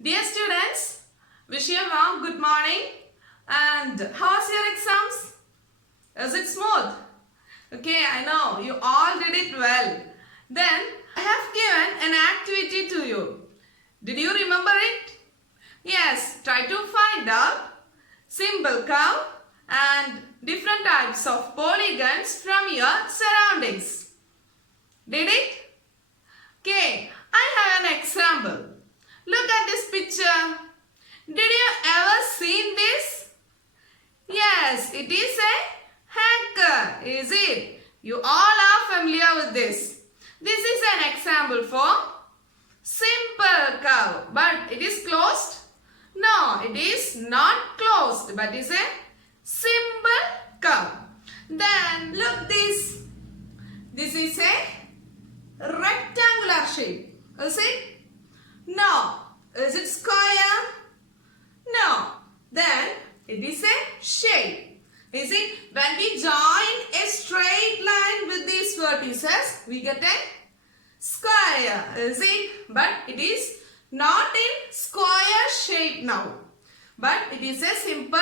Dear students, wish you a warm good morning. And how's your exams? Is it smooth? Okay, I know you all did it well. Then I have given an activity to you. Did you remember it? Yes, try to find out simple curve and different types of polygons from your surroundings. Did it? Okay, I have an example. Look at this picture. Did you ever seen this? Yes, it is a hanger, is it? You all are familiar with this. This is an example for simple curve, but it is closed? No, it is not closed, but it is a simple curve. Then look this. This is a rectangular shape. Is it? No. Is it square? No. Then it is a shape. Is it? When we join a straight line with these vertices, we get a square. Is it? But it is not in square shape now. But it is a simple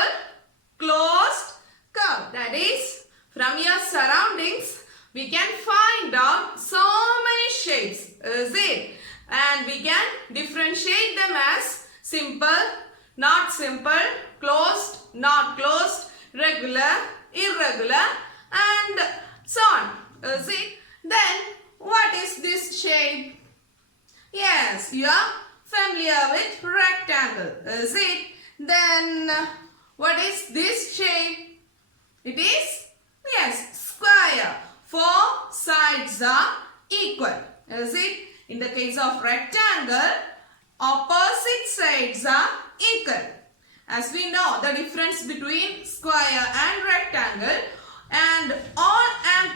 closed curve. That is, from your surroundings, we can find out so many shapes. Is it? And we can differentiate them as simple, not simple, closed, not closed, regular, irregular, and so on. Is it? Then what is this shape? Yes, you are familiar with rectangle. Is it? Then what is this shape? It is, yes, square. Four sides are equal. Is it? In the case of rectangle, opposite sides are equal. As we know, the difference between square and rectangle, and all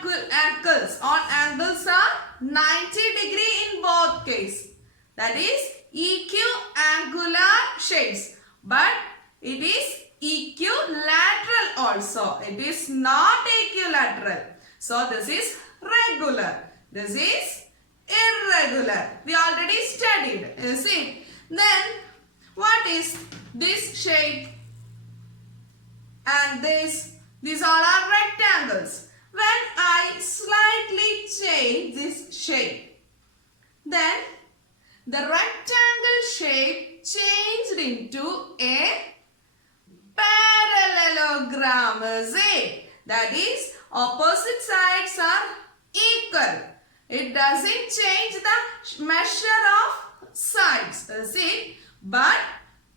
angles are 90 degree in both cases. That is equiangular shapes. But it is equilateral also. It is not equilateral. So this is regular. This is irregular. We already studied. Is it? Then what is this shape? And this? These all are rectangles. When I slightly change this shape, then the rectangle shape changed into a parallelogram. Is it? That is, opposite sides are equal. It doesn't change the measure of sides, is it? But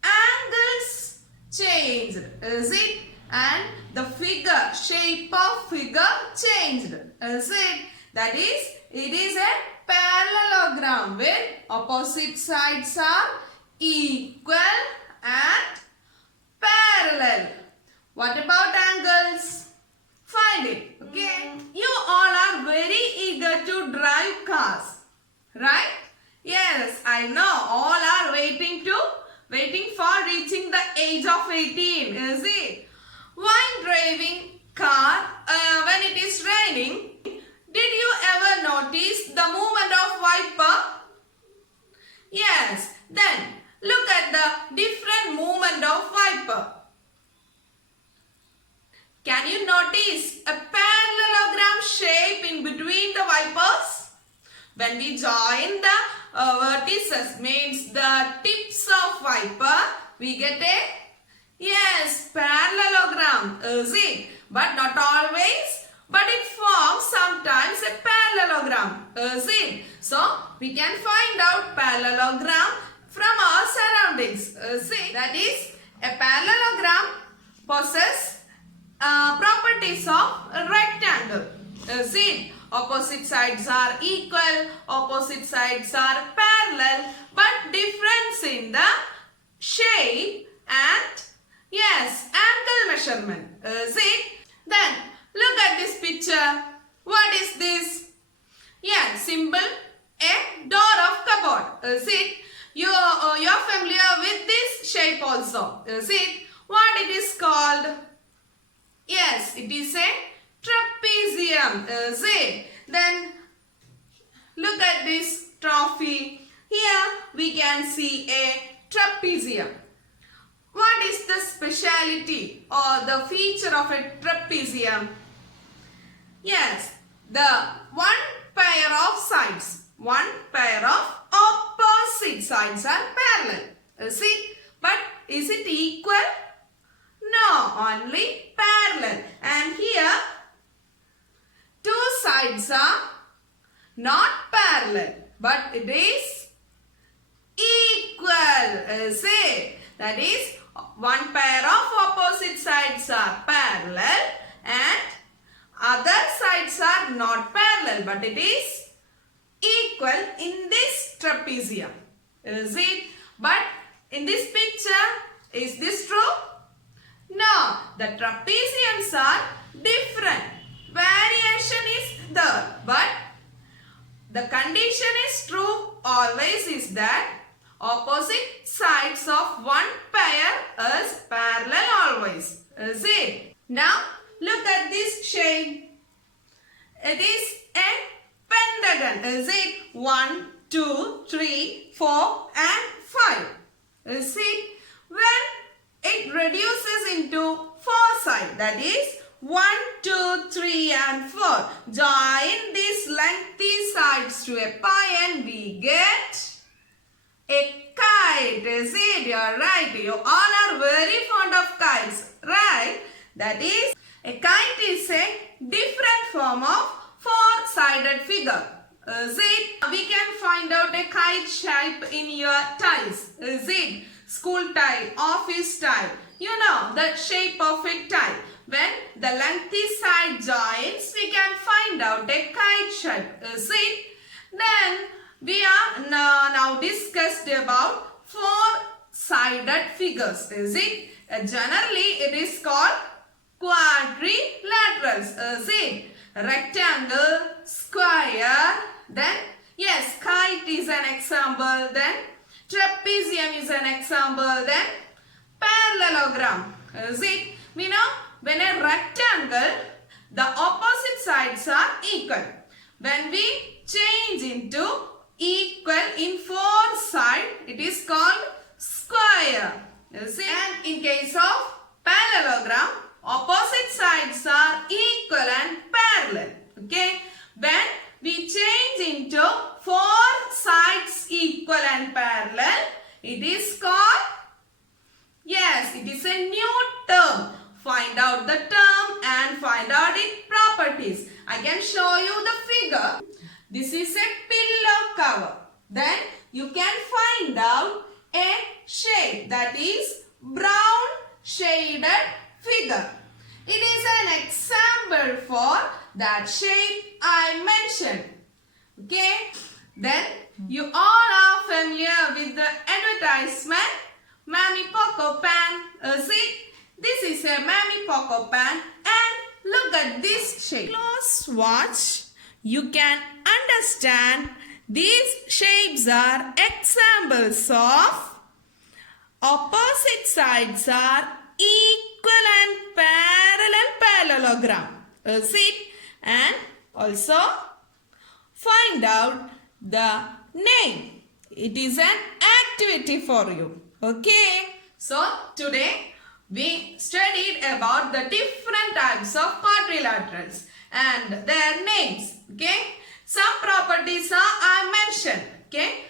angles changed, is it? And the figure, shape of figure changed, is it? That is, it is a parallelogram where opposite sides are equal and parallel. What about angles? Find it, okay? You all are very eager to drive cars, right? Yes, I know. All are waiting for reaching the age of 18, is it? While driving car, when it is raining, did you ever notice the movement of wiper? Yes, then look at the different movement of wiper. Can you notice a parallelogram shape in between the wipers? When we join the vertices, means the tips of wiper, we get a, yes, parallelogram, is it? But not always, but it forms sometimes a parallelogram, is it? So, we can find out parallelogram from our surroundings, is it? That is, a parallelogram possesses properties of a rectangle. See, opposite sides are equal, opposite sides are parallel, but difference in the shape and, yes, angle measurement. See, then look at this picture. What is this? Yeah, symbol, a door of cupboard. See, you're familiar with this shape also. See, what it is called? Yes, it is a trapezium, is it? Then look at this trophy. Here we can see a trapezium trapezium. What is the speciality or the feature of a trapezium? Yes, the one pair of sides, one pair of opposite sides are parallel. Is it? But is it equal? No, only parallel. And here, two sides are not parallel, but it is equal. Is it? That is, one pair of opposite sides are parallel and other sides are not parallel, but it is equal in this trapezium. Is it? But in this picture, is this true? No, the trapeziums are different. Variation is there, but the condition is true always is that opposite sides of one pair is parallel always. Is it? Now look at this shape. It is a pentagon. Is it? 1, 2, 3, 4 and 5. Is it? When it reduces into 4 sides, that is 1, 2, 3 and 4. Join these lengthy sides to a pi and we get a kite. Is it? You are right. You all are very fond of kites, right? That is, a kite is a different form of four-sided figure. Is it? We can find out a kite shape in your ties. Is it? School tie, office tie. You know the shape of a tie. When the lengthy side joins, we can find out a kite shape. Is it? Then we are now discussed about four-sided figures. Is it? Generally, it is called quadrilaterals. Is it? Rectangle, square, then yes, kite is an example, then trapezium is an example, then parallelogram. Is it? We know when a rectangle, the opposite sides are equal. When we change into equal in four sides, it is called square. Is it? And in case of parallelogram, opposite sides are equal and parallel. Okay. When we change into four sides equal and parallel, it is called, yes, it is a new term. Find out the term and find out its properties. I can show you the figure. This is a pillow cover. Then you can find out a shape, that is brown shaded figure. It is an example for that shape I mentioned. Okay. Then you all are familiar with the advertisement Mammy Poco Pan. See, this is a Mammy Poco Pan and look at this shape. Close watch. You can understand these shapes are examples of opposite sides are equal and parallel parallelogram. See, and also find out the name. It is an activity for you. Okay. So today we studied about the different types of quadrilaterals and their names. Okay. Some properties are I mentioned. Okay.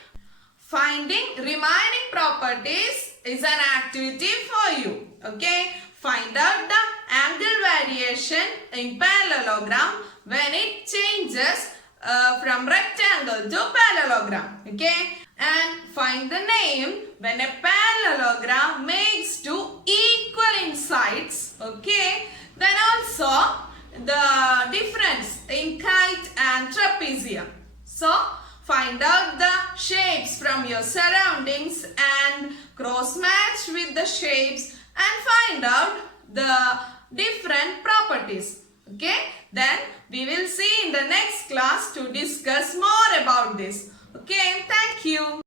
Finding remaining properties is an activity for you. Okay. Find out the angle variation in parallelogram when it changes from rectangle to parallelogram. Okay. And find the name when a parallelogram makes two equal in sides. Okay. Then also the difference in kite and trapezium. So find out the shapes from your surroundings and cross match with the shapes and find out the different properties. Okay. Then we will see in the next class to discuss more about this. Okay. Thank you.